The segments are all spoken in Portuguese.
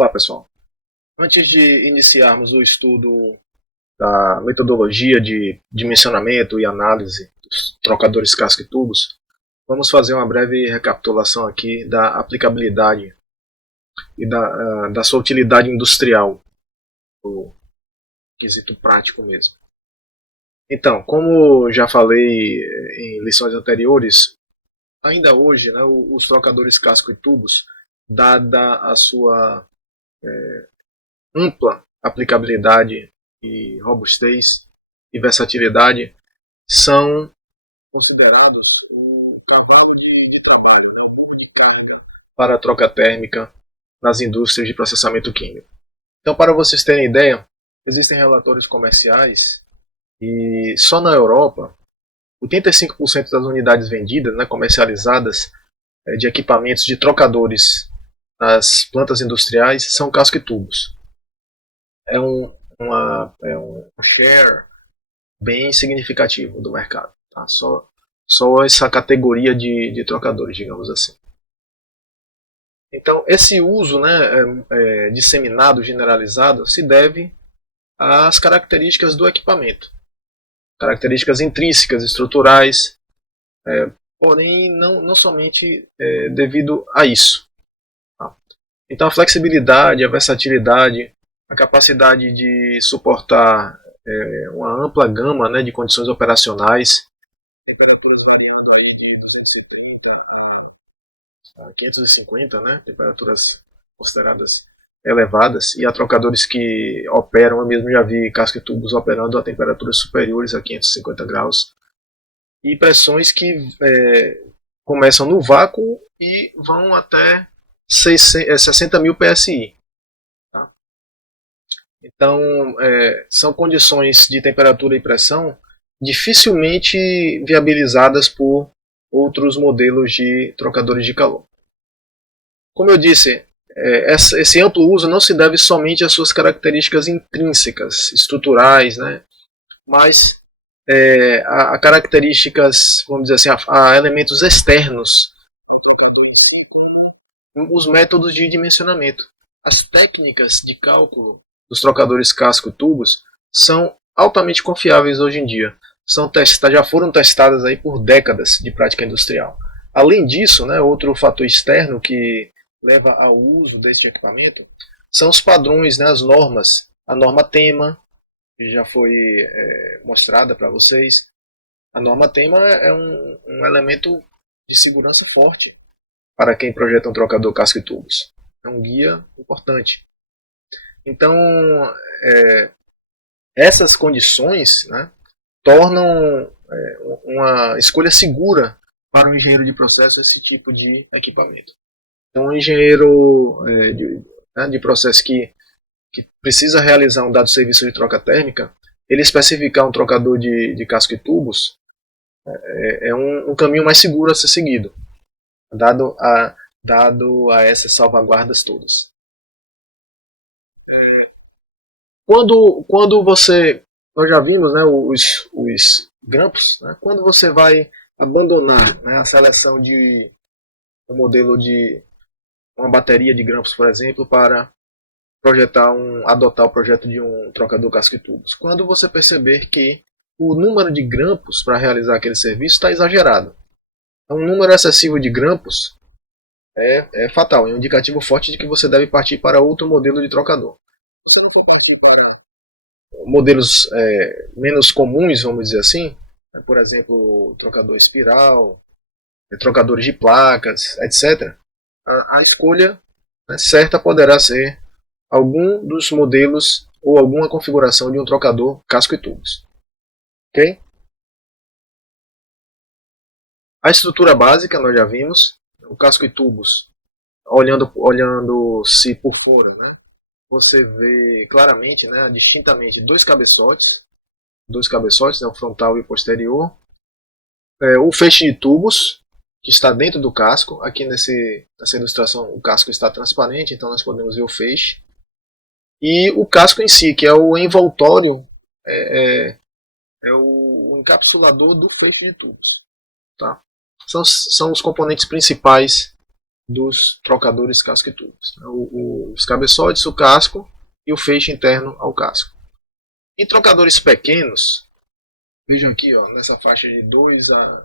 Olá, pessoal. Antes de iniciarmos o estudo da metodologia de dimensionamento e análise dos trocadores casca e tubos, vamos fazer uma breve recapitulação aqui da aplicabilidade e da sua utilidade industrial, o quesito prático mesmo. Então, como já falei em lições anteriores, ainda hoje, né, os trocadores casco e tubos, dada a sua ampla aplicabilidade e robustez e versatilidade, são considerados o cavalo de trabalho, né, para a troca térmica nas indústrias de processamento químico. Então, para vocês terem ideia, existem relatórios comerciais e só na Europa 85% das unidades vendidas, né, comercializadas, de equipamentos de trocadores nas plantas industriais são casco e tubos. É um share bem significativo do mercado. Tá? Só essa categoria de trocadores, digamos assim. Então, esse uso, né, disseminado, generalizado, se deve às características do equipamento. Características intrínsecas, estruturais, porém não somente devido a isso. Tá? Então, a flexibilidade, a versatilidade, a capacidade de suportar uma ampla gama, né, de condições operacionais, temperaturas variando aí de 230 a 550, né, temperaturas consideradas elevadas, e há trocadores que operam, eu mesmo já vi casca e tubos operando a temperaturas superiores a 550 graus, e pressões que começam no vácuo e vão até 60 mil PSI. Tá? Então, são condições de temperatura e pressão dificilmente viabilizadas por outros modelos de trocadores de calor. Como eu disse, esse amplo uso não se deve somente às suas características intrínsecas, estruturais, né, mas a características, vamos dizer assim, a elementos externos, os métodos de dimensionamento. As técnicas de cálculo dos trocadores casco-tubos são altamente confiáveis hoje em dia. Já foram testadas aí por décadas de prática industrial. Além disso, né, outro fator externo que leva ao uso deste equipamento são os padrões, né, as normas. A norma TEMA, que já foi mostrada para vocês. A norma TEMA é um elemento de segurança forte para quem projeta um trocador casco e tubos. É um guia importante. Então, essas condições, né, tornam uma escolha segura para o engenheiro de processo esse tipo de equipamento. Então, um engenheiro de processo que precisa realizar um dado serviço de troca térmica, ele especificar um trocador de casco e tubos é um caminho mais seguro a ser seguido, dado a essas salvaguardas todas. Quando nós já vimos, né, os grampos, né, quando você vai abandonar, né, a seleção de um modelo de uma bateria de grampos, por exemplo, para adotar o projeto de um trocador casco e tubos. Quando você perceber que o número de grampos para realizar aquele serviço está exagerado. Um número excessivo de grampos é fatal, é um indicativo forte de que você deve partir para outro modelo de trocador. Você não for partir para modelos menos comuns, vamos dizer assim, né, por exemplo, trocador espiral, trocadores de placas, etc., a escolha, né, certa poderá ser algum dos modelos ou alguma configuração de um trocador casco e tubos. Okay? A estrutura básica nós já vimos, o casco e tubos, olhando-se por fora, né? Você vê claramente, né, distintamente, dois cabeçotes, né, o frontal e o posterior, o feixe de tubos, que está dentro do casco. Aqui nessa ilustração o casco está transparente, então nós podemos ver o feixe. E o casco em si, que é o envoltório, é o encapsulador do feixe de tubos. Tá? São os componentes principais dos trocadores casco e tubos. Os cabeçotes, o casco e o feixe interno ao casco. Em trocadores pequenos, vejam aqui, ó, nessa faixa de 2 a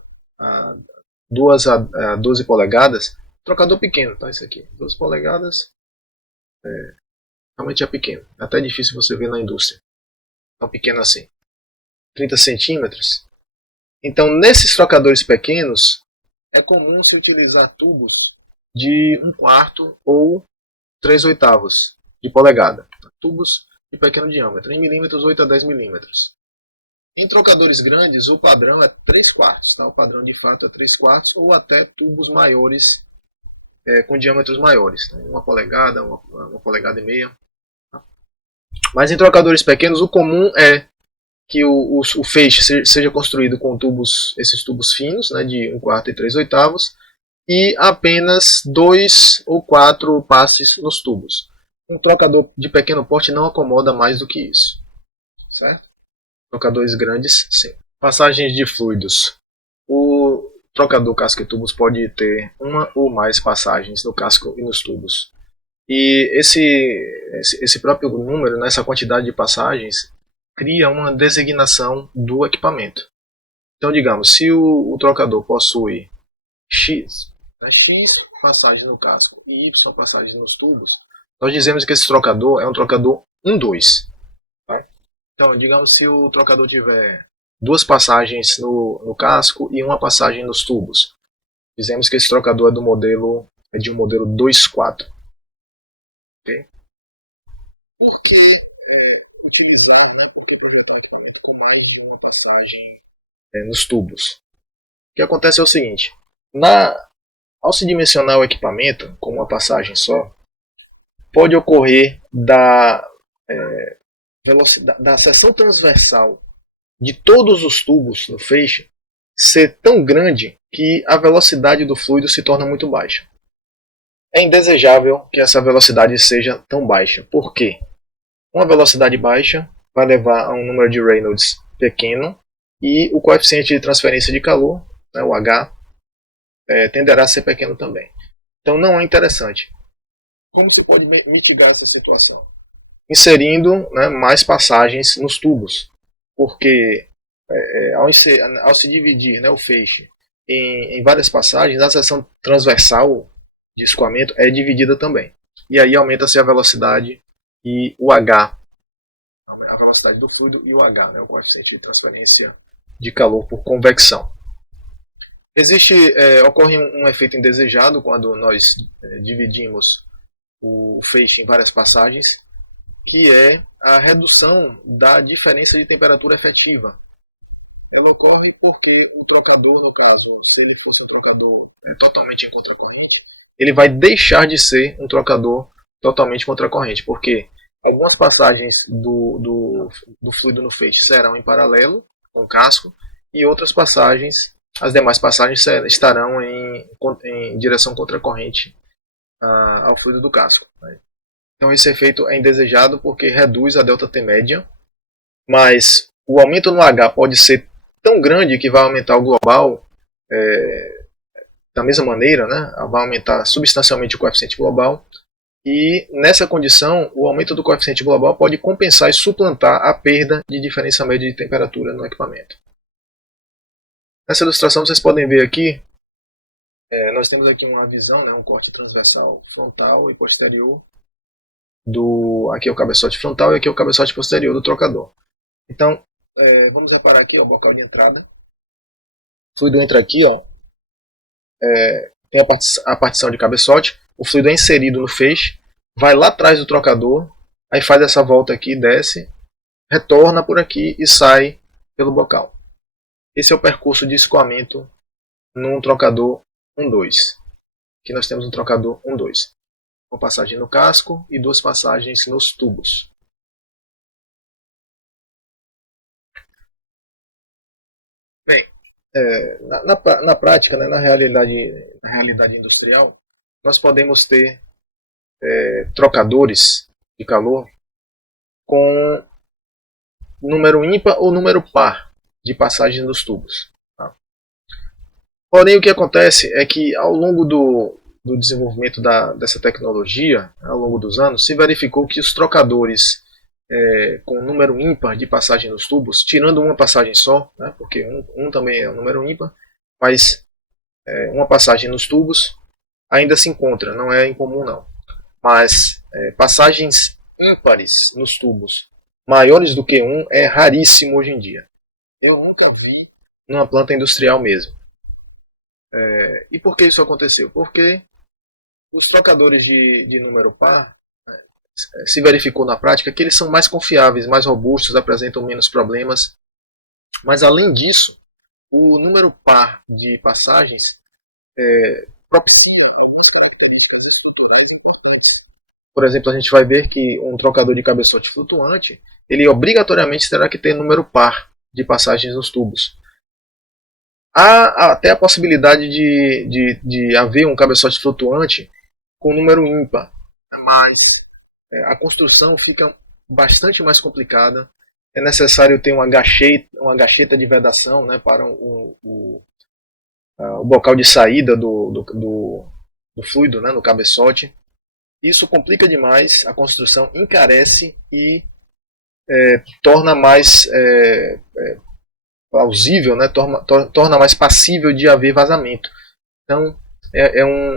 12 polegadas, trocador pequeno, tá? Isso aqui, 12 polegadas, realmente é pequeno, até difícil você ver na indústria, tão pequeno assim, 30 centímetros. Então, nesses trocadores pequenos, é comum se utilizar tubos de 1/4 ou 3/8 de polegada, tubos de pequeno diâmetro, em milímetros, 8 a 10 milímetros. Em trocadores grandes, o padrão é 3/4, tá? O padrão de fato é 3/4 ou até tubos maiores, com diâmetros maiores, tá? 1 polegada, 1 polegada e meia. Tá? Mas em trocadores pequenos, o comum é que o feixe seja construído com esses tubos finos, né, de 1/4 e 3/8, e apenas 2 ou 4 passes nos tubos. Um trocador de pequeno porte não acomoda mais do que isso, certo? Trocadores grandes, sim. Passagens de fluidos. O trocador casco e tubos pode ter uma ou mais passagens no casco e nos tubos. E esse próprio número, né, essa quantidade de passagens, cria uma designação do equipamento. Então, digamos, se o trocador possui X passagens no casco e Y passagens nos tubos, nós dizemos que esse trocador é um trocador 1/2. Tá? Então, digamos, se o trocador tiver 2 passagens no casco e 1 passagem nos tubos, dizemos que esse trocador é de um modelo 2/4. Okay? Por que utilizar, né, por que projetar equipamento com mais de uma passagem nos tubos? O que acontece é o seguinte, ao se dimensionar o equipamento com uma passagem só, pode ocorrer da seção transversal de todos os tubos no feixe ser tão grande que a velocidade do fluido se torna muito baixa. É indesejável que essa velocidade seja tão baixa. Por quê? Uma velocidade baixa vai levar a um número de Reynolds pequeno e o coeficiente de transferência de calor, né, o H, tenderá a ser pequeno também. Então não é interessante. Como se pode mitigar essa situação? Inserindo, né, mais passagens nos tubos, porque ao se dividir, né, o feixe em várias passagens, a seção transversal de escoamento é dividida também. E aí aumenta-se a velocidade e o H, a velocidade do fluido e o H, né, o coeficiente de transferência de calor por convecção. Ocorre um efeito indesejado quando nós dividimos o feixe em várias passagens, que é a redução da diferença de temperatura efetiva. Ela ocorre porque o trocador, no caso, se ele fosse um trocador totalmente em contracorrente, ele vai deixar de ser um trocador totalmente contracorrente, porque algumas passagens do fluido no feixe serão em paralelo com o casco, e outras passagens, as demais passagens estarão em direção contracorrente ao fluido do casco. Né? Então esse efeito é indesejado porque reduz a ΔT média, mas o aumento no H pode ser tão grande que vai aumentar o global da mesma maneira, né? Vai aumentar substancialmente o coeficiente global, e nessa condição o aumento do coeficiente global pode compensar e suplantar a perda de diferença média de temperatura no equipamento. Nessa ilustração vocês podem ver aqui, nós temos aqui uma visão, né, um corte transversal frontal e posterior, aqui é o cabeçote frontal e aqui é o cabeçote posterior do trocador. Então, vamos reparar aqui, ó, o bocal de entrada. O fluido entra aqui, ó, tem a partição de cabeçote, o fluido é inserido no feixe, vai lá atrás do trocador, aí faz essa volta aqui, desce, retorna por aqui e sai pelo bocal. Esse é o percurso de escoamento num trocador 1/2. Aqui nós temos um trocador 1/2. Uma passagem no casco e 2 passagens nos tubos. Bem, na prática, né, na realidade industrial, nós podemos ter trocadores de calor com número ímpar ou número par de passagens dos tubos. Tá? Porém, o que acontece é que ao longo do desenvolvimento dessa tecnologia, ao longo dos anos, se verificou que os trocadores com número ímpar de passagem nos tubos, tirando uma passagem só, né, porque um também é um número ímpar, mas uma passagem nos tubos ainda se encontra, não é incomum não. Mas passagens ímpares nos tubos, maiores do que um, é raríssimo hoje em dia. Eu nunca vi numa planta industrial mesmo. E por que isso aconteceu? Porque os trocadores de número par, se verificou na prática que eles são mais confiáveis, mais robustos, apresentam menos problemas. Mas além disso, o número par de passagens, por exemplo, a gente vai ver que um trocador de cabeçote flutuante, ele obrigatoriamente terá que ter número par de passagens nos tubos. Há até a possibilidade de haver um cabeçote flutuante com número ímpar, mas a construção fica bastante mais complicada. É necessário ter uma gacheta de vedação, né, para o bocal de saída do fluido, né, no cabeçote. Isso complica demais a construção, encarece e torna mais plausível, né, torna mais passível de haver vazamento. Então,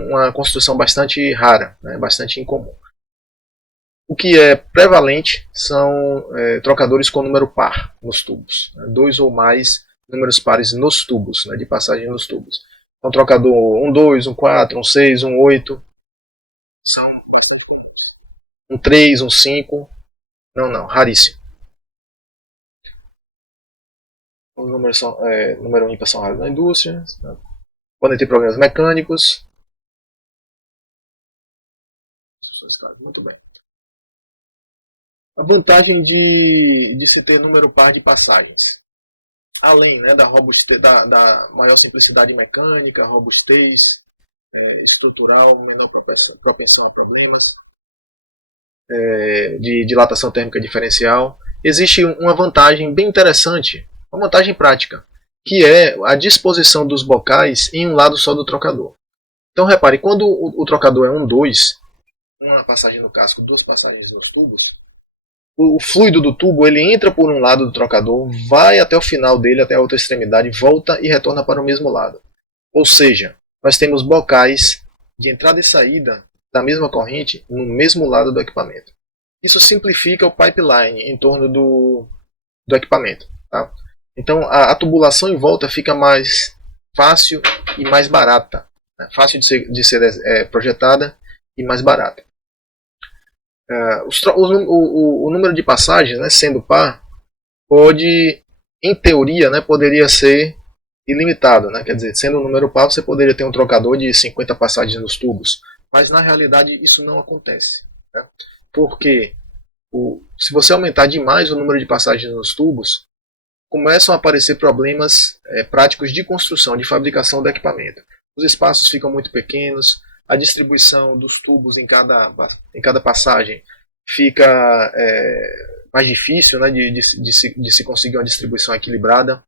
uma construção bastante rara, né, bastante incomum. O que é prevalente são trocadores com número par nos tubos, né, 2 ou mais números pares nos tubos, né, de passagem nos tubos. Então, trocador 1, 2, 1, 4, 1, 6, 1, 8, são 1, 3, 1, 5, não, raríssimo. Os números número ímpar são raros na indústria, né? Podem ter problemas mecânicos. Muito bem. A vantagem de se ter número par de passagens, além, né, da maior simplicidade mecânica, robustez estrutural, menor propensão a problemas, de dilatação térmica diferencial, existe uma vantagem bem interessante, uma vantagem prática, que é a disposição dos bocais em um lado só do trocador. Então repare, quando o trocador é 1, 2, uma passagem no casco, 2 passagens nos tubos, o fluido do tubo ele entra por um lado do trocador, vai até o final dele, até a outra extremidade, volta e retorna para o mesmo lado. Ou seja, nós temos bocais de entrada e saída da mesma corrente no mesmo lado do equipamento. Isso simplifica o pipeline em torno do equipamento. Tá? Então a tubulação em volta fica mais fácil e mais barata. Né? Fácil de ser projetada e mais barata. O número de passagens, né, sendo par, pode, em teoria, né, poderia ser ilimitado. Né? Quer dizer, sendo um número par, você poderia ter um trocador de 50 passagens nos tubos. Mas na realidade isso não acontece. Né? Porque se você aumentar demais o número de passagens nos tubos, começam a aparecer problemas práticos de construção, de fabricação do equipamento. Os espaços ficam muito pequenos, a distribuição dos tubos em cada passagem fica mais difícil, né, de se conseguir uma distribuição equilibrada.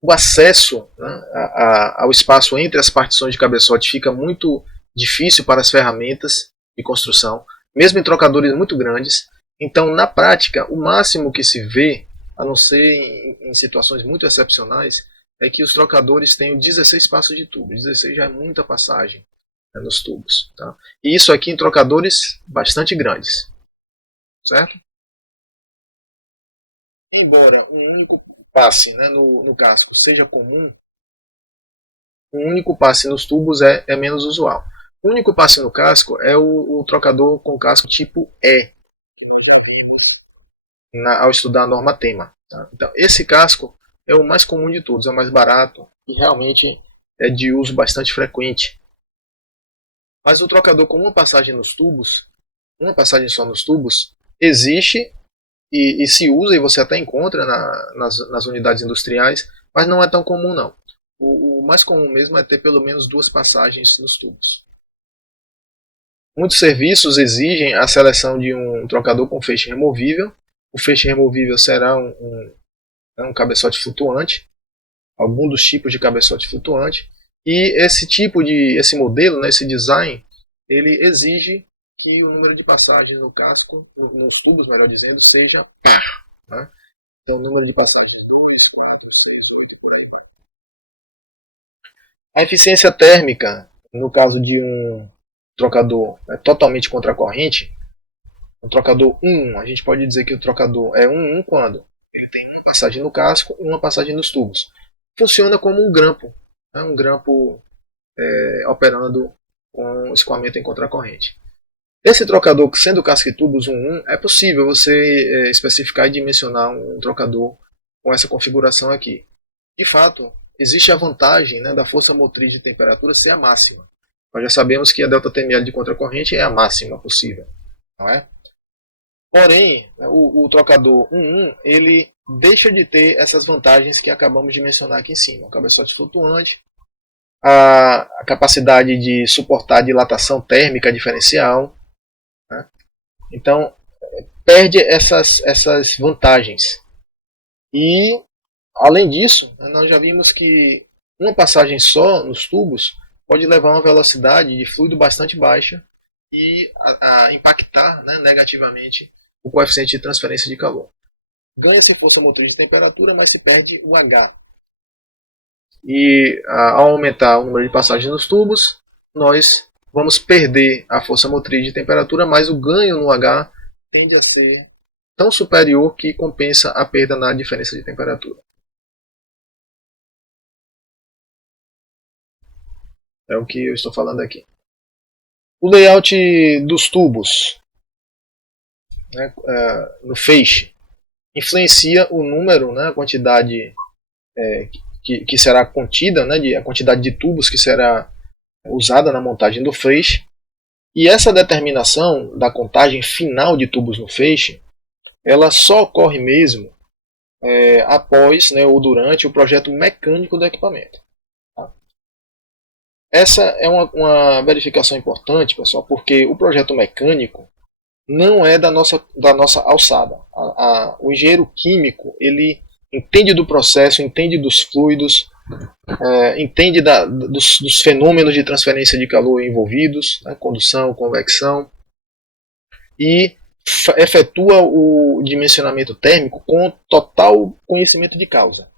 O acesso, né, ao espaço entre as partições de cabeçote fica muito difícil para as ferramentas de construção, mesmo em trocadores muito grandes. Então, na prática, o máximo que se vê, a não ser em situações muito excepcionais, é que os trocadores tenham 16 passos de tubo. 16 já é muita passagem, né, nos tubos. Tá? E isso aqui em trocadores bastante grandes. Certo? Embora um único passe, né, no casco seja comum, um único passe nos tubos é menos usual. O único passe no casco é o trocador com casco tipo E, que nós já vimos ao estudar a norma tema. Tá? Então, esse casco é o mais comum de todos, é o mais barato e realmente é de uso bastante frequente. Mas o trocador com uma passagem nos tubos, uma passagem só nos tubos, existe e se usa, e você até encontra nas unidades industriais, mas não é tão comum não. O mais comum mesmo é ter pelo menos 2 passagens nos tubos. Muitos serviços exigem a seleção de um trocador com feixe removível. O feixe removível será um cabeçote flutuante, algum dos tipos de cabeçote flutuante, E esse modelo, né, esse design, ele exige que o número de passagens no casco, nos tubos, melhor dizendo, seja par, né? Então, o número de passagens. A eficiência térmica, no caso de um trocador totalmente contracorrente, um trocador 1, a gente pode dizer que o trocador é 1 quando ele tem uma passagem no casco e uma passagem nos tubos. Funciona como um grampo, né? Um grampo operando com escoamento em contracorrente. Esse trocador, sendo casca e tubos 1-1, é possível você especificar e dimensionar um trocador com essa configuração aqui. De fato, existe a vantagem, né, da força motriz de temperatura ser a máxima. Nós já sabemos que a ΔTML de contracorrente é a máxima possível, não é? Porém, o trocador 1-1 ele deixa de ter essas vantagens que acabamos de mencionar aqui em cima. O cabeçote flutuante, a capacidade de suportar dilatação térmica diferencial, né? Então, perde essas vantagens. E, além disso, nós já vimos que uma passagem só nos tubos pode levar a uma velocidade de fluido bastante baixa e a impactar, né, negativamente o coeficiente de transferência de calor. Ganha-se força motriz de temperatura, mas se perde o H. E ao aumentar o número de passagens nos tubos, nós vamos perder a força motriz de temperatura, mas o ganho no H tende a ser tão superior que compensa a perda na diferença de temperatura. É o que eu estou falando aqui. O layout dos tubos, né, no feixe, influencia o número, né, a quantidade que será contida, né, a quantidade de tubos que será usada na montagem do feixe. E essa determinação da contagem final de tubos no feixe, ela só ocorre mesmo após, né, ou durante o projeto mecânico do equipamento. Tá? Essa é uma verificação importante, pessoal, porque o projeto mecânico não é da nossa alçada. O engenheiro químico, ele entende do processo, entende dos fluidos, entende dos fenômenos de transferência de calor envolvidos, né, condução, convecção, e efetua o dimensionamento térmico com total conhecimento de causa.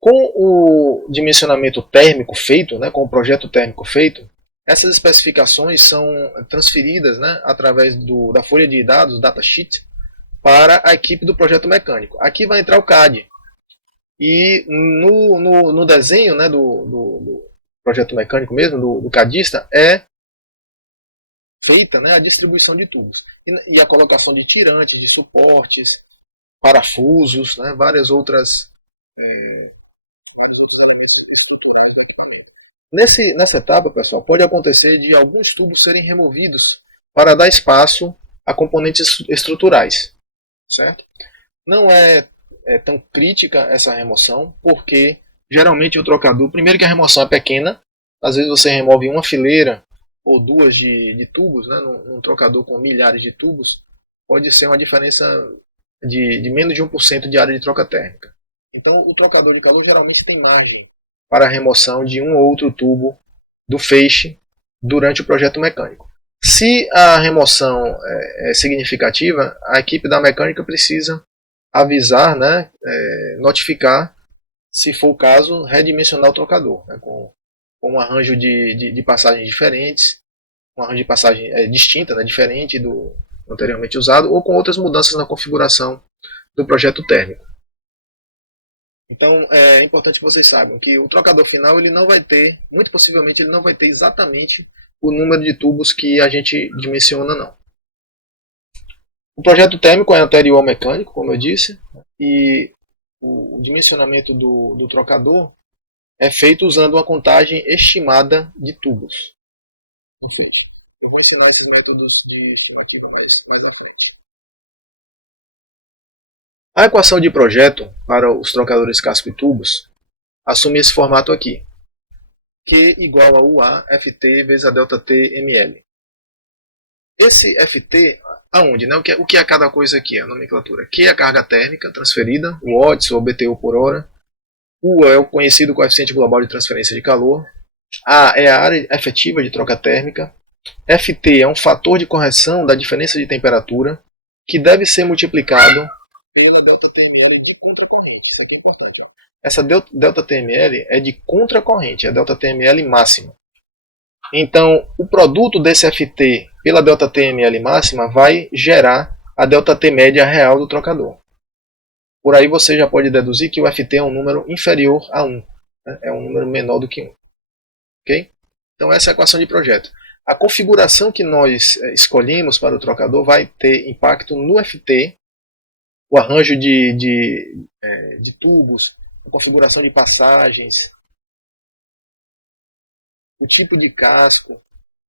Com o dimensionamento térmico feito, né, com o projeto térmico feito, essas especificações são transferidas, né, através da folha de dados, datasheet, para a equipe do projeto mecânico. Aqui vai entrar o CAD. E no desenho, né, do projeto mecânico mesmo, do cadista, é feita, né, a distribuição de tubos. E a colocação de tirantes, de suportes, parafusos, né, várias outras. Nessa etapa, pessoal, pode acontecer de alguns tubos serem removidos para dar espaço a componentes estruturais. Certo? Não é tão crítica essa remoção, porque geralmente o trocador, primeiro que a remoção é pequena, às vezes você remove uma fileira ou duas de tubos, né, num trocador com milhares de tubos, pode ser uma diferença de menos de 1% de área de troca térmica. Então o trocador de calor geralmente tem margem para a remoção de um ou outro tubo do feixe durante o projeto mecânico. Se a remoção é significativa, a equipe da mecânica precisa avisar, né, notificar, se for o caso, redimensionar o trocador, né, com um arranjo de passagens diferentes, um arranjo de passagem distinta, né, diferente do anteriormente usado, ou com outras mudanças na configuração do projeto térmico. Então é importante que vocês saibam que o trocador final ele não vai ter, muito possivelmente ele não vai ter exatamente o número de tubos que a gente dimensiona, não. O projeto térmico é anterior ao mecânico, como eu disse, e o dimensionamento do trocador é feito usando uma contagem estimada de tubos. Eu vou ensinar esses métodos de estimativa mais à frente. A equação de projeto para os trocadores casco e tubos assume esse formato aqui. Q igual a UA FT vezes a ΔT ML. Esse FT, aonde? Né? O que é cada coisa aqui? A nomenclatura. Q é a carga térmica transferida, watts ou BTU por hora. U é o conhecido coeficiente global de transferência de calor. A é a área efetiva de troca térmica. Ft é um fator de correção da diferença de temperatura que deve ser multiplicado pela ΔTml de contracorrente. Isso aqui é importante. Ó. Essa ΔTml é de contracorrente, é a ΔTml máxima. Então, o produto desse Ft pela ΔTml máxima vai gerar a ΔT média real do trocador. Por aí você já pode deduzir que o Ft é um número inferior a 1. Né? É um número menor do que 1. Okay? Então essa é a equação de projeto. A configuração que nós escolhemos para o trocador vai ter impacto no Ft, o arranjo de tubos, a configuração de passagens, o tipo de casco,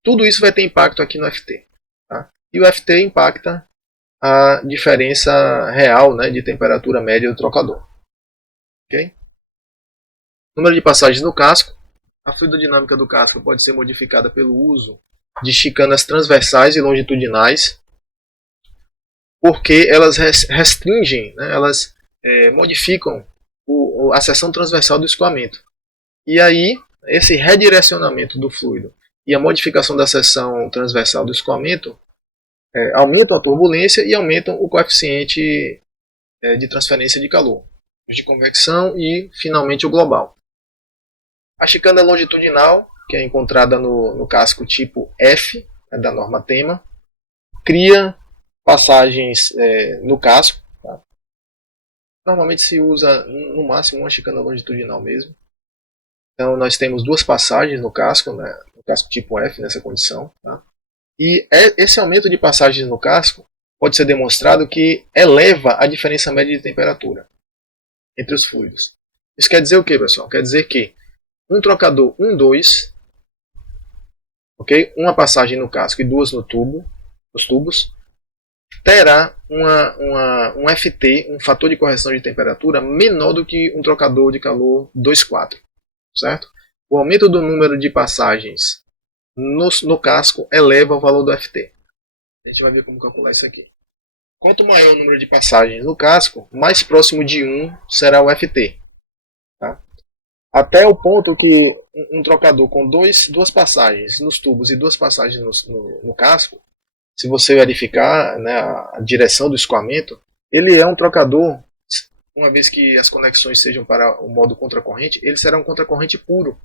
tudo isso vai ter impacto aqui no Ft. Tá? E o Ft impacta a diferença real, né, de temperatura média do trocador. Okay? Número de passagens no casco. A fluidodinâmica do casco pode ser modificada pelo uso de chicanas transversais e longitudinais, porque elas restringem, né, elas modificam a seção transversal do escoamento. E aí, esse redirecionamento do fluido e a modificação da seção transversal do escoamento aumentam a turbulência e aumentam o coeficiente de transferência de calor, de convecção e, finalmente, o global. A chicana longitudinal, que é encontrada no casco tipo F, da norma TEMA, cria passagens no casco. Tá? Normalmente se usa, no máximo, uma chicana longitudinal mesmo. Então, nós temos duas passagens no casco, né, no casco tipo F, nessa condição. Tá? E esse aumento de passagens no casco pode ser demonstrado que eleva a diferença média de temperatura entre os fluidos. Isso quer dizer o que, pessoal? Quer dizer que um trocador 1,2, okay? Uma passagem no casco e duas nos tubos, terá um Ft, um fator de correção de temperatura, menor do que um trocador de calor 2,4. Certo? O aumento do número de passagens no casco eleva o valor do Ft. A gente vai ver como calcular isso aqui. Quanto maior o número de passagens no casco, mais próximo de 1 será o Ft. Tá? Até o ponto que um trocador com duas passagens nos tubos e duas passagens no casco, se você verificar, né, a direção do escoamento, ele é um trocador, uma vez que as conexões sejam para o modo contracorrente, ele será um contracorrente puro.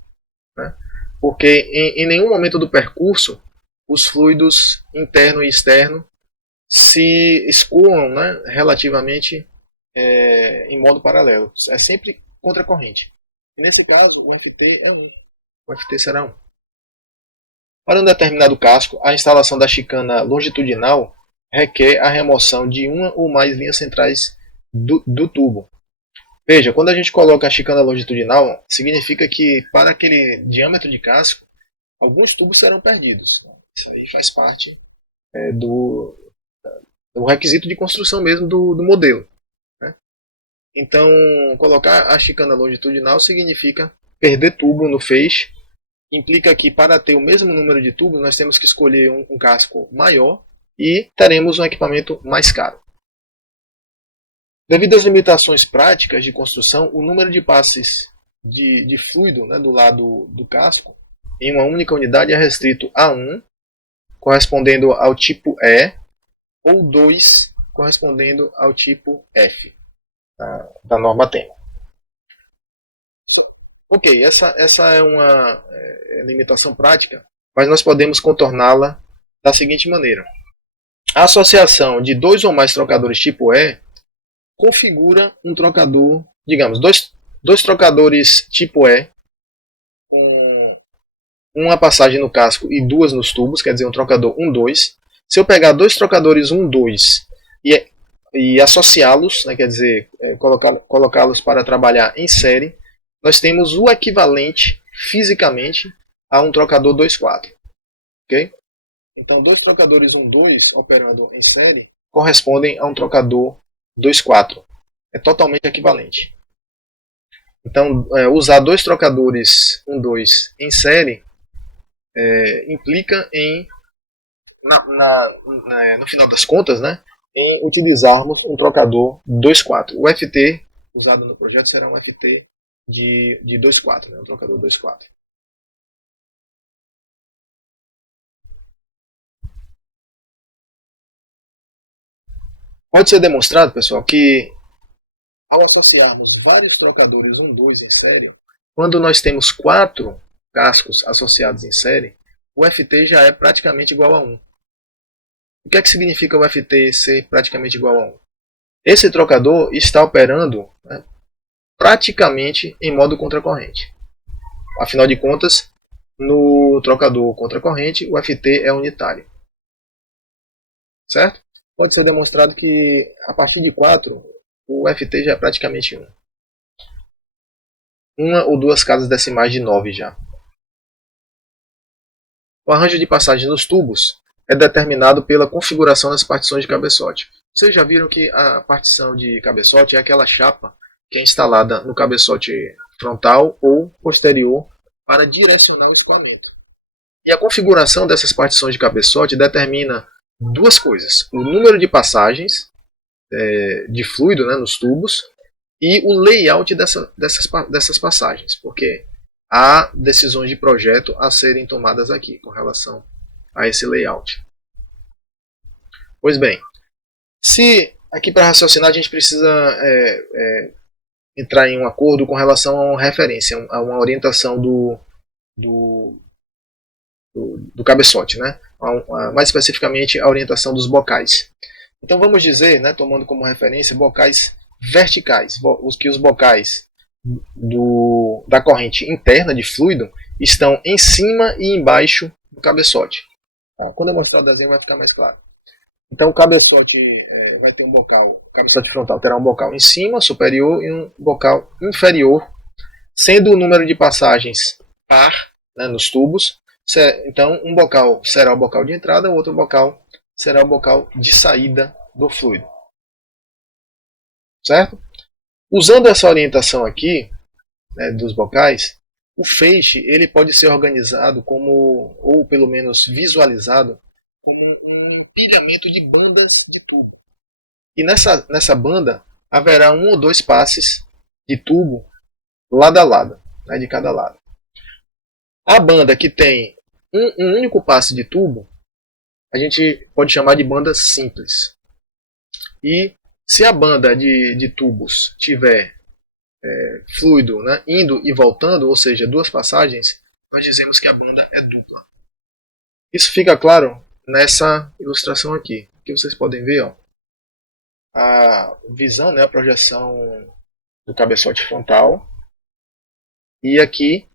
Né? Porque em nenhum momento do percurso os fluidos interno e externo se escoam, né, relativamente em modo paralelo. É sempre contracorrente. E nesse caso, o Ft é 1. O Ft será 1. Para um determinado casco, a instalação da chicana longitudinal requer a remoção de uma ou mais linhas centrais do tubo. Veja, quando a gente coloca a chicana longitudinal, significa que para aquele diâmetro de casco, alguns tubos serão perdidos. Isso aí faz parte do requisito de construção mesmo do modelo. Né? Então, colocar a chicana longitudinal significa perder tubo no feixe. Implica que para ter o mesmo número de tubos, nós temos que escolher um casco maior e teremos um equipamento mais caro. Devido às limitações práticas de construção, o número de passes de fluido, né, do lado do casco em uma única unidade é restrito a 1, correspondendo ao tipo E, ou 2, correspondendo ao tipo F, da norma TEMA. Ok, essa é uma limitação prática, mas nós podemos contorná-la da seguinte maneira. A associação de dois ou mais trocadores tipo E configura um trocador, digamos, dois trocadores tipo E, com uma passagem no casco e duas nos tubos, quer dizer, um trocador 1,2. Se eu pegar dois trocadores 1,2 e associá-los, né, quer dizer, colocá-los para trabalhar em série, nós temos o equivalente fisicamente a um trocador 2,4. Okay? Então, dois trocadores 1,2 operando em série correspondem a um trocador 2,4. É totalmente equivalente. Então, usar dois trocadores 1,2 em série implica em, no final das contas, né, em utilizarmos um trocador 2,4. O Ft usado no projeto será um Ft de 2/4, né? Um trocador 2/4. Pode ser demonstrado, pessoal, que ao associarmos vários trocadores 1, 2 em série, quando nós temos 4 cascos associados em série, o FT já é praticamente igual a 1. O que é que significa o FT ser praticamente igual a 1? Esse trocador está operando, né, praticamente em modo contracorrente. Afinal de contas, no trocador contracorrente, o FT é unitário. Certo? Pode ser demonstrado que a partir de 4, o FT já é praticamente 1. Uma ou duas casas decimais de 9 já. O arranjo de passagem nos tubos é determinado pela configuração das partições de cabeçote. Vocês já viram que a partição de cabeçote é aquela chapa que é instalada no cabeçote frontal ou posterior para direcionar o equipamento. E a configuração dessas partições de cabeçote determina duas coisas: o número de passagens de fluido, né, nos tubos, e o layout dessas passagens, porque há decisões de projeto a serem tomadas aqui com relação a esse layout. Pois bem, se aqui para raciocinar a gente precisa entrar em um acordo com relação a uma referência, a uma orientação do cabeçote, né? Mais especificamente a orientação dos bocais. Então vamos dizer, né, tomando como referência bocais verticais, os bocais da corrente interna de fluido estão em cima e embaixo do cabeçote. Quando eu mostrar o desenho vai ficar mais claro. Então o cabeçote vai ter um bocal, o cabeçote frontal terá um bocal em cima, superior, e um bocal inferior, sendo o número de passagens par, né, nos tubos. Então um bocal será o bocal de entrada, o outro bocal será o bocal de saída do fluido. Certo? Usando essa orientação aqui, né, dos bocais, o feixe ele pode ser organizado como, ou pelo menos visualizado, como um empilhamento de bandas de tubo. E nessa banda haverá um ou dois passes de tubo lado a lado, né, de cada lado. A banda que tem um único passe de tubo, a gente pode chamar de banda simples. E se a banda de tubos tiver fluido, né, indo e voltando, ou seja, duas passagens, nós dizemos que a banda é dupla. Isso fica claro nessa ilustração aqui, que vocês podem ver, ó, a visão, né, a projeção do cabeçote frontal, e aqui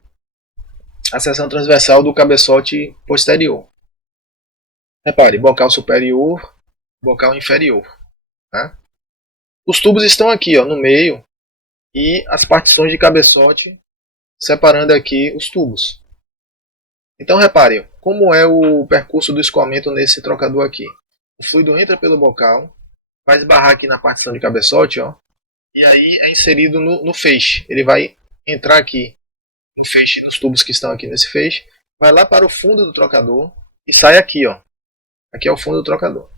a seção transversal do cabeçote posterior. Repare, bocal superior, bocal inferior. Né? Os tubos estão aqui, ó, no meio, e as partições de cabeçote separando aqui os tubos. Então repare, como é o percurso do escoamento nesse trocador aqui. O fluido entra pelo bocal, vai esbarrar aqui na partição de cabeçote, ó, e aí é inserido no feixe. Ele vai entrar aqui no feixe, nos tubos que estão aqui nesse feixe, vai lá para o fundo do trocador e sai aqui, ó. Aqui é o fundo do trocador.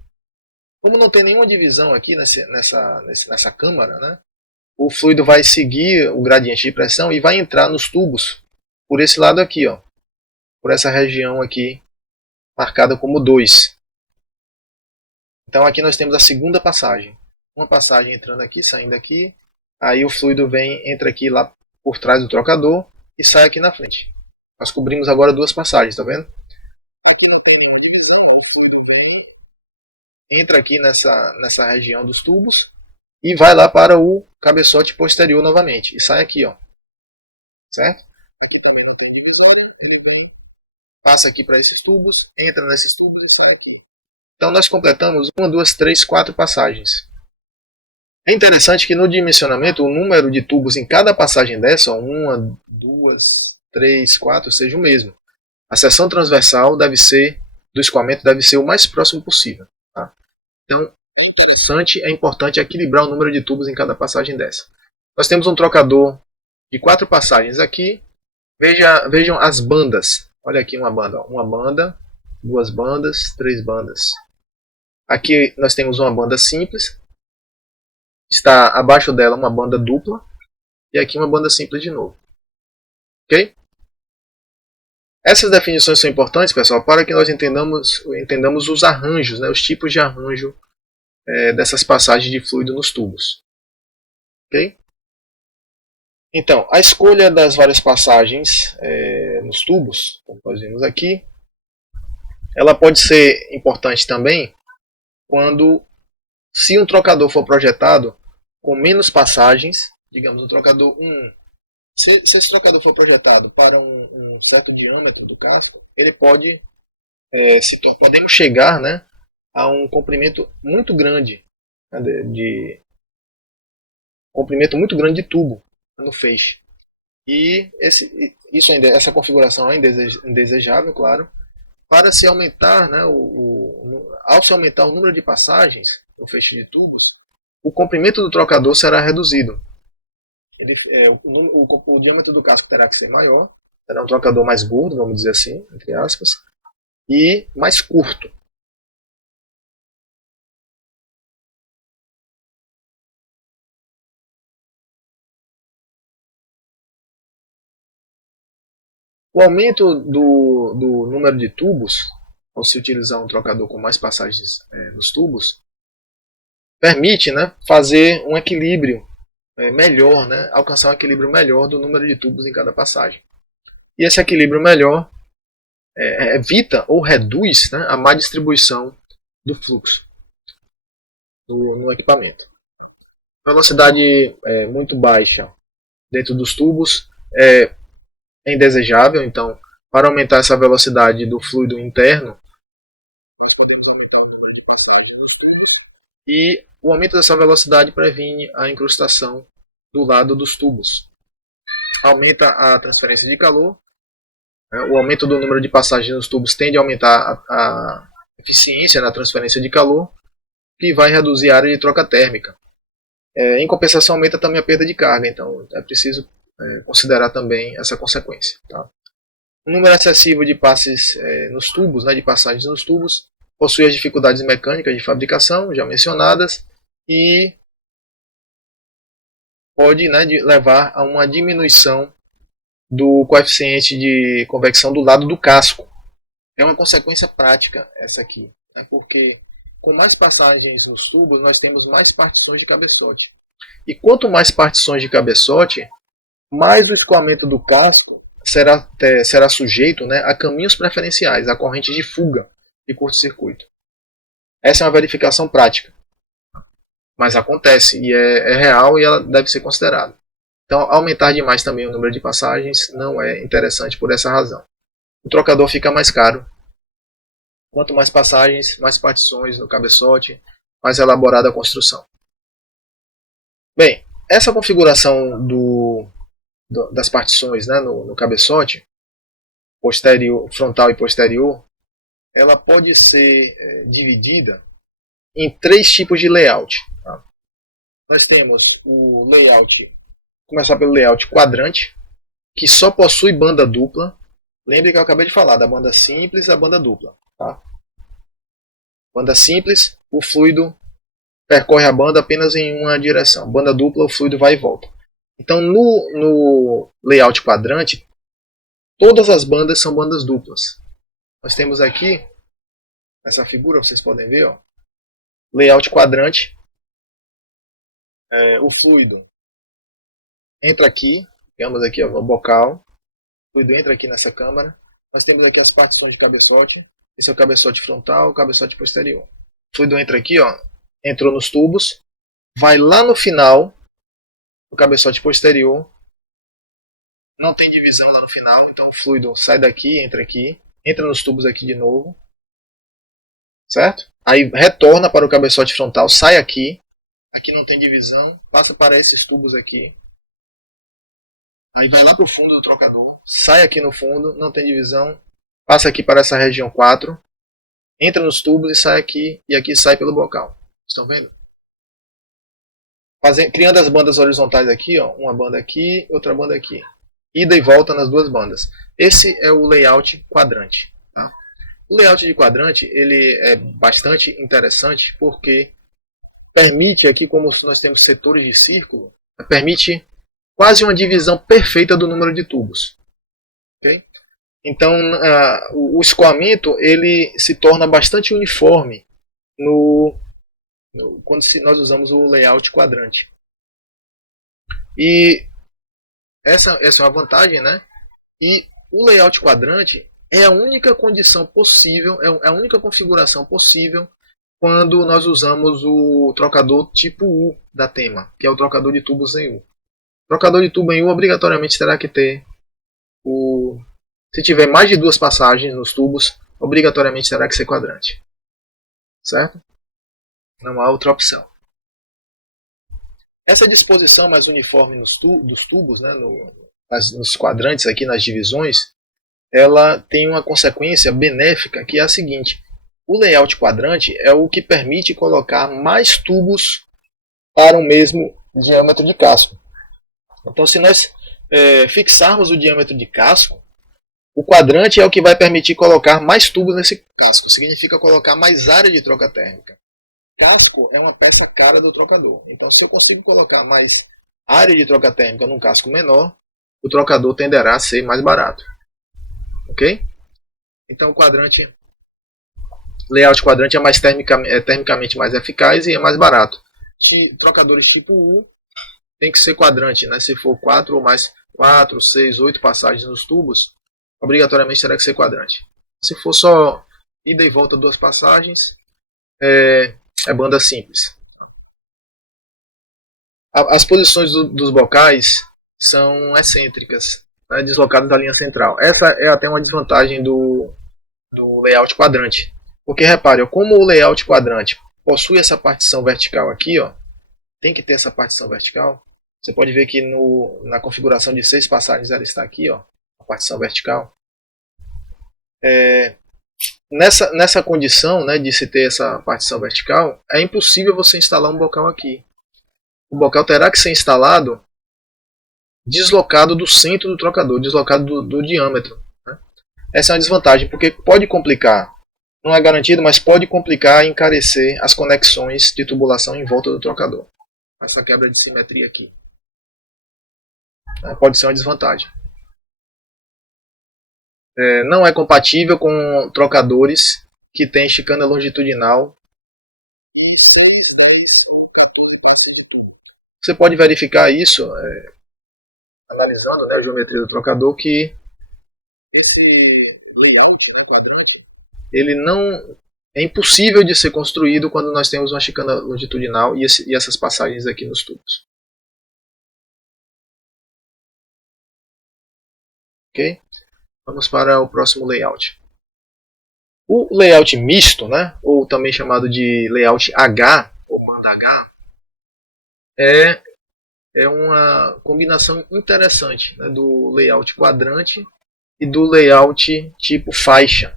Como não tem nenhuma divisão aqui nessa câmara, né, o fluido vai seguir o gradiente de pressão e vai entrar nos tubos por esse lado aqui, ó, por essa região aqui marcada como 2. Então aqui nós temos a segunda passagem. Uma passagem entrando aqui, saindo aqui, aí o fluido entra aqui lá por trás do trocador e sai aqui na frente. Nós cobrimos agora duas passagens, tá vendo? Entra aqui nessa região dos tubos e vai lá para o cabeçote posterior novamente. E sai aqui, ó. Certo? Aqui também não tem divisória, ele vem, passa aqui para esses tubos, entra nesses tubos e sai aqui. Então nós completamos 1, 2, 3, 4 passagens. É interessante que no dimensionamento o número de tubos em cada passagem dessa, 1, 2, 3, 4, seja o mesmo. A seção transversal do escoamento deve ser o mais próximo possível. Tá? Então, é importante equilibrar o número de tubos em cada passagem dessa. Nós temos um trocador de 4 passagens aqui. Vejam as bandas. Olha aqui uma banda. Ó. Uma banda, 2 bandas, 3 bandas. Aqui nós temos uma banda simples. Está abaixo dela uma banda dupla. e aqui uma banda simples de novo. Ok? Essas definições são importantes, pessoal, para que nós entendamos os arranjos, né, os tipos de arranjo dessas passagens de fluido nos tubos. Ok? Então, a escolha das várias passagens nos tubos, como nós vimos aqui, ela pode ser importante também quando, se um trocador for projetado com menos passagens, digamos um trocador 1, se esse trocador for projetado para um certo diâmetro do casco, ele pode podemos chegar, né, a um comprimento muito grande, né, comprimento muito grande de tubo no feixe. E essa configuração é indesejável, claro. Para se aumentar, né, ao se aumentar o número de passagens no feixe de tubos, o comprimento do trocador será reduzido. O diâmetro do casco terá que ser maior, será um trocador mais gordo, vamos dizer assim, entre aspas, e mais curto. O aumento do número de tubos, ao se utilizar um trocador com mais passagens nos tubos, permite, né, fazer um equilíbrio melhor, né, alcançar um equilíbrio melhor do número de tubos em cada passagem. E esse equilíbrio melhor evita ou reduz, né, a má distribuição do fluxo no equipamento. Velocidade muito baixa dentro dos tubos é indesejável, então para aumentar essa velocidade do fluido interno, nós podemos aumentar o número de passagens nos tubos, e o aumento dessa velocidade previne a incrustação do lado dos tubos. Aumenta a transferência de calor, o aumento do número de passagens nos tubos tende a aumentar a eficiência na transferência de calor, que vai reduzir a área de troca térmica. Em compensação, aumenta também a perda de carga, então é preciso considerar também essa consequência. Tá? Um número excessivo de passes nos tubos, né, de passagens nos tubos, possui as dificuldades mecânicas de fabricação, já mencionadas, e pode, né, levar a uma diminuição do coeficiente de convecção do lado do casco. É uma consequência prática essa aqui, né, porque com mais passagens nos tubos, nós temos mais partições de cabeçote. E quanto mais partições de cabeçote, mais o escoamento do casco será sujeito, né, a caminhos preferenciais, a corrente de fuga de curto-circuito. Essa é uma verificação prática, mas acontece e é real e ela deve ser considerada. Então, aumentar demais também o número de passagens não é interessante por essa razão. O trocador fica mais caro. Quanto mais passagens, mais partições no cabeçote, mais elaborada a construção. Bem, essa configuração das partições, né, no cabeçote, posterior, frontal e posterior, ela pode ser dividida em 3 tipos de layout. Tá? Nós temos o layout, começar pelo layout quadrante, que só possui banda dupla. Lembre que eu acabei de falar da banda simples e a banda dupla. Tá? Banda simples, o fluido percorre a banda apenas em uma direção. Banda dupla, o fluido vai e volta. Então, no layout quadrante, todas as bandas são bandas duplas. Nós temos aqui, essa figura, vocês podem ver, ó, layout quadrante, o fluido entra aqui, digamos aqui, ó, no bocal, o fluido entra aqui nessa câmara. Nós temos aqui as partições de cabeçote. Esse é o cabeçote frontal, o cabeçote posterior. O fluido entra aqui, ó, entrou nos tubos, vai lá no final, o cabeçote posterior, não tem divisão lá no final, então o fluido sai daqui, entra nos tubos aqui de novo, certo? Aí retorna para o cabeçote frontal, sai aqui não tem divisão, passa para esses tubos aqui, aí vai lá para o fundo do trocador, sai aqui no fundo, não tem divisão, passa aqui para essa região 4, entra nos tubos e sai aqui, e aqui sai pelo bocal. Estão vendo? Criando as bandas horizontais aqui, ó, uma banda aqui, outra banda aqui. Ida e volta nas duas bandas. Esse é o layout quadrante. Tá? O layout de quadrante ele é bastante interessante porque permite aqui, como nós temos setores de círculo, permite quase uma divisão perfeita do número de tubos. Okay? Então, o escoamento ele se torna bastante uniforme quando nós usamos o layout quadrante. E essa é uma vantagem, né? E o layout quadrante é a única condição possível, é a única configuração possível quando nós usamos o trocador tipo U da Tema, que é o trocador de tubos em U. O trocador de tubo em U obrigatoriamente terá que ter se tiver mais de 2 passagens nos tubos, obrigatoriamente terá que ser quadrante. Certo? Não há outra opção. Essa disposição mais uniforme dos tubos, né, nos quadrantes aqui nas divisões, ela tem uma consequência benéfica que é a seguinte: o layout quadrante é o que permite colocar mais tubos para o mesmo diâmetro de casco. Então, se nós fixarmos o diâmetro de casco, o quadrante é o que vai permitir colocar mais tubos nesse casco. Significa colocar mais área de troca térmica. Casco é uma peça cara do trocador. Então, se eu consigo colocar mais área de troca térmica num casco menor, o trocador tenderá a ser mais barato. Ok? Então, o layout quadrante é mais termicamente mais eficaz e é mais barato. Trocadores tipo U tem que ser quadrante, né? Se for 4 ou mais 4, 6, 8 passagens nos tubos, obrigatoriamente terá que ser quadrante. Se for só ida e volta 2 passagens, é banda simples. As posições dos bocais são excêntricas, né, deslocadas da linha central. Essa é até uma desvantagem do layout quadrante. Porque repare, como o layout quadrante possui essa partição vertical aqui, ó, tem que ter essa partição vertical. Você pode ver que na configuração de 6 passagens ela está aqui, ó, a partição vertical. Nessa condição, né, de se ter essa partição vertical, é impossível você instalar um bocal aqui. O bocal terá que ser instalado deslocado do centro do trocador, deslocado do diâmetro. Né? Essa é uma desvantagem, porque pode complicar, não é garantido, mas pode complicar e encarecer as conexões de tubulação em volta do trocador. Essa quebra de simetria aqui. Pode ser uma desvantagem. Não é compatível com trocadores que têm chicana longitudinal. Você pode verificar isso analisando, né, a geometria do trocador, que esse layout, né, quadrante, ele não é impossível de ser construído quando nós temos uma chicana longitudinal e essas passagens aqui nos tubos. Ok? Vamos para o próximo layout. O layout misto, né, ou também chamado de layout H, ou H, é uma combinação interessante, né, do layout quadrante e do layout tipo faixa.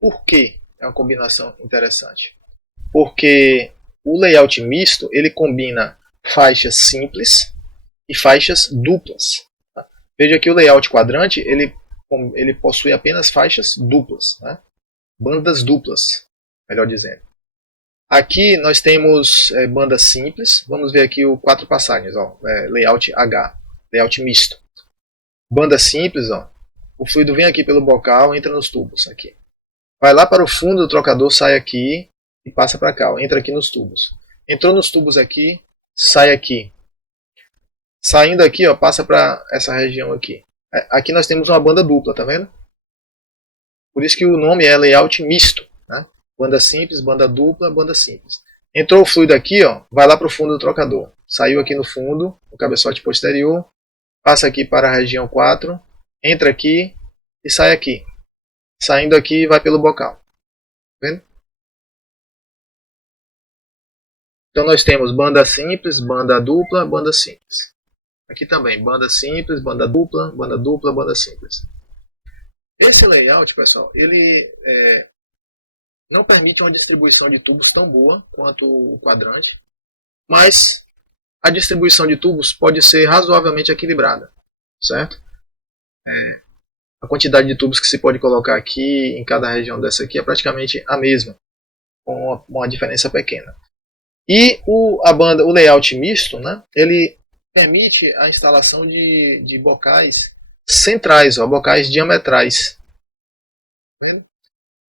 Por que é uma combinação interessante? Porque o layout misto ele combina faixas simples e faixas duplas. Veja que o layout quadrante ele possui apenas faixas duplas, né? Bandas duplas, melhor dizendo. Aqui nós temos bandas simples. Vamos ver aqui o 4 passagens, ó, layout H, layout misto. Banda simples, ó, o fluido vem aqui pelo bocal, entra nos tubos aqui. Vai lá para o fundo do trocador, sai aqui e passa para cá, ó, entra aqui nos tubos. Entrou nos tubos aqui, sai aqui. Saindo aqui, ó, passa para essa região aqui. Aqui nós temos uma banda dupla, tá vendo? Por isso que o nome é layout misto, né? Banda simples, banda dupla, banda simples. Entrou o fluido aqui, ó, vai lá para o fundo do trocador. Saiu aqui no fundo, o cabeçote posterior, passa aqui para a região 4, entra aqui e sai aqui. Saindo aqui, vai pelo bocal. Tá vendo? Então nós temos banda simples, banda dupla, banda simples. Aqui também, banda simples, banda dupla, banda simples. Esse layout, pessoal, ele não permite uma distribuição de tubos tão boa quanto o quadrante, mas a distribuição de tubos pode ser razoavelmente equilibrada, certo? A quantidade de tubos que se pode colocar aqui em cada região dessa aqui é praticamente a mesma, com uma diferença pequena. E o layout misto, né, ele permite a instalação de bocais centrais, ó, bocais diametrais. Tá vendo?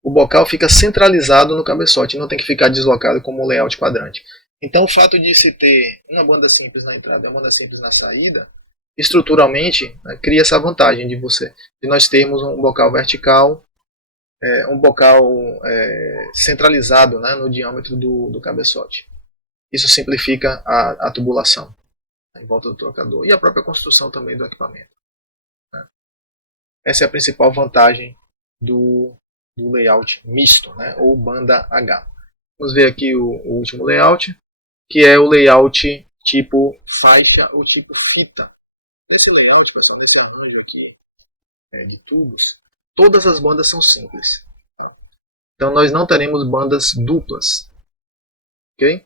O bocal fica centralizado no cabeçote, não tem que ficar deslocado como o layout quadrante. Então, o fato de se ter uma banda simples na entrada e uma banda simples na saída, estruturalmente, né, cria essa vantagem de nós termos um bocal vertical, um bocal centralizado, né, no diâmetro do cabeçote. Isso simplifica a tubulação, né, em volta do trocador e a própria construção também do equipamento. Né. Essa é a principal vantagem do layout misto, né, ou banda H. Vamos ver aqui o último layout, que é o layout tipo faixa ou tipo fita. Nesse layout, nesse arranjo aqui de tubos, todas as bandas são simples. Então nós não teremos bandas duplas. Ok?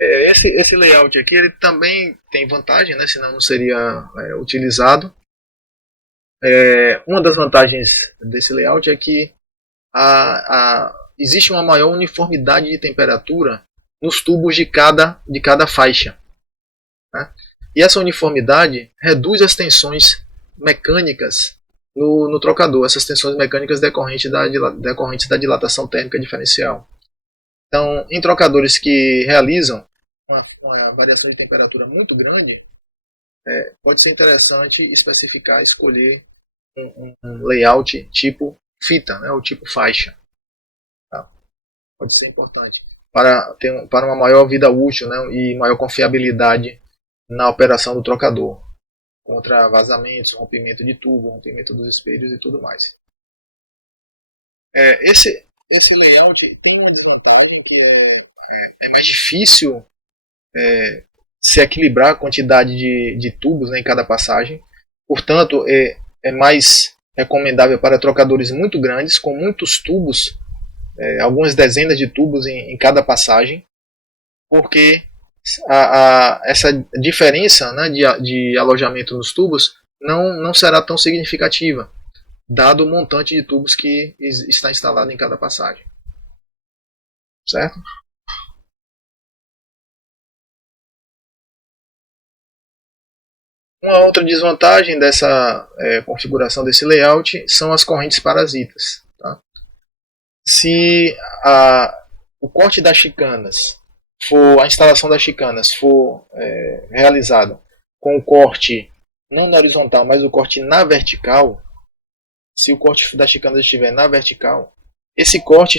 Esse layout aqui ele também tem vantagem, né? Senão não seria utilizado. Uma das vantagens desse layout é que existe uma maior uniformidade de temperatura nos tubos de cada faixa. Né? E essa uniformidade reduz as tensões mecânicas no trocador, essas tensões mecânicas decorrentes da dilatação térmica diferencial. Então, em trocadores que realizam uma variação de temperatura muito grande, pode ser interessante especificar, escolher um layout tipo fita, né, ou tipo faixa. Tá? Pode ser importante para uma maior vida útil, né, e maior confiabilidade na operação do trocador, contra vazamentos, rompimento de tubo, rompimento dos espelhos e tudo mais. Esse layout tem uma desvantagem que é mais difícil se equilibrar a quantidade de tubos, né, em cada passagem. Portanto, é mais recomendável para trocadores muito grandes, com muitos tubos, algumas dezenas de tubos em cada passagem, porque essa diferença, né, de alojamento nos tubos não será tão significativa, dado o montante de tubos que está instalado em cada passagem. Certo? Uma outra desvantagem dessa configuração desse layout são as correntes parasitas. Tá? Se o corte das chicanas a instalação das chicanas for realizada com o corte não na horizontal, mas o corte na vertical, se o corte das chicanas estiver na vertical, esse corte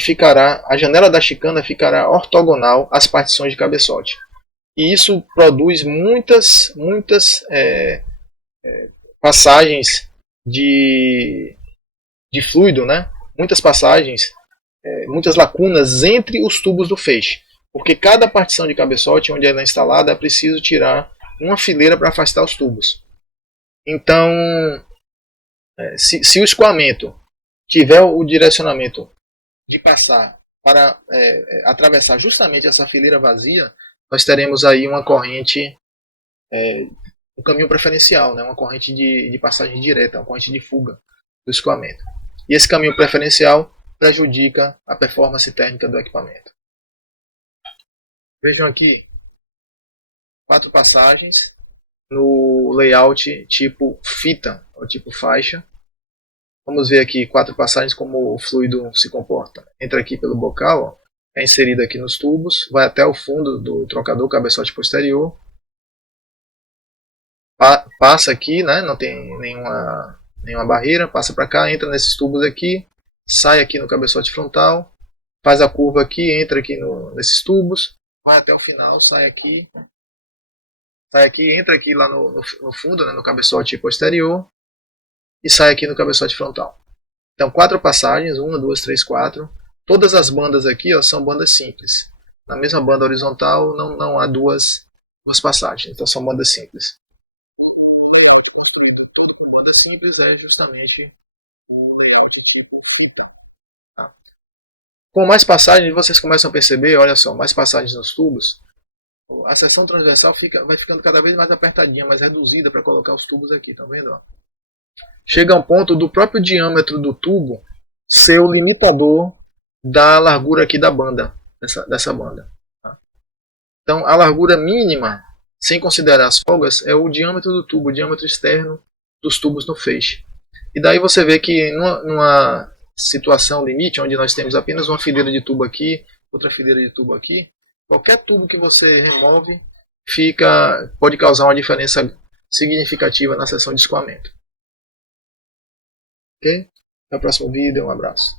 a janela da chicana ficará ortogonal às partições de cabeçote. E isso produz muitas passagens de fluido, né? Muitas passagens, muitas lacunas entre os tubos do feixe. Porque cada partição de cabeçote onde ela é instalada é preciso tirar uma fileira para afastar os tubos. Então, se o escoamento tiver o direcionamento de passar para atravessar justamente essa fileira vazia, nós teremos aí uma corrente, um caminho preferencial, né? Uma corrente de passagem direta, uma corrente de fuga do escoamento. E esse caminho preferencial prejudica a performance térmica do equipamento. Vejam aqui 4 passagens no layout tipo fita, ou tipo faixa. Vamos ver aqui 4 passagens como o fluido se comporta. Entra aqui pelo bocal, ó, é inserido aqui nos tubos, vai até o fundo do trocador, cabeçote posterior. Passa aqui, né, não tem nenhuma barreira, passa para cá, entra nesses tubos aqui, sai aqui no cabeçote frontal, faz a curva aqui, entra aqui nesses tubos, vai até o final, sai aqui, entra aqui lá no fundo, né, no cabeçote posterior, e sai aqui no cabeçote frontal. Então 4 passagens, 1, 2, 3, 4. Todas as bandas aqui, ó, são bandas simples. Na mesma banda horizontal não há duas passagens, então são bandas simples. A banda simples é justamente o layout tipo fita. Tá? Com mais passagens, vocês começam a perceber, olha só, mais passagens nos tubos, a seção transversal vai ficando cada vez mais apertadinha, mais reduzida para colocar os tubos aqui, tá vendo? Ó? Chega a um ponto do próprio diâmetro do tubo ser o limitador da largura aqui da banda, dessa banda. Tá? Então a largura mínima sem considerar as folgas, é o diâmetro do tubo, o diâmetro externo dos tubos no feixe. E daí você vê que numa situação limite, onde nós temos apenas uma fileira de tubo aqui, outra fileira de tubo aqui, qualquer tubo que você remove pode causar uma diferença significativa na seção de escoamento. Ok? Até o próximo vídeo, um abraço.